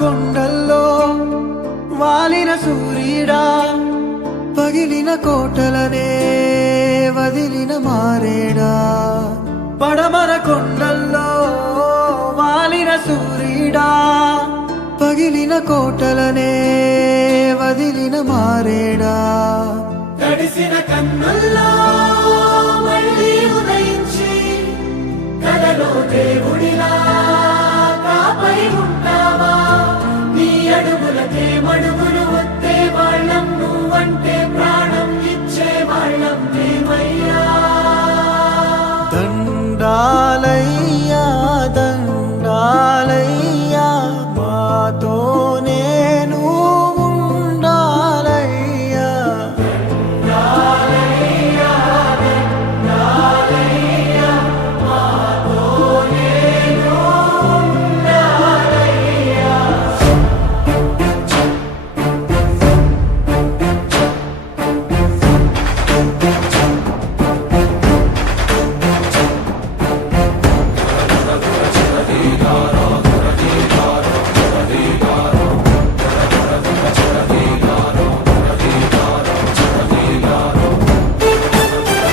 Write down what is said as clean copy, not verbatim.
కొండల్లో వాలిన సూర్యుడా, పగిలిన కోటలనే వదిలిన మారేడా. పడమర కొండల్లో వాలిన సూర్యుడా, పగిలిన కోటలనే వదిలిన మారేడా. తడిసిన కన్నుల్లో మళ్ళీ ఉదయించి కలలో దేవుడిలా కాపై ఉంటావా. నీ అడుగులకే మడుగులు వస్తే వాళ్ళం, నువ్వంటే ప్రాణం ఇచ్చే వాళ్ళం మేమయ్యా. దండాలై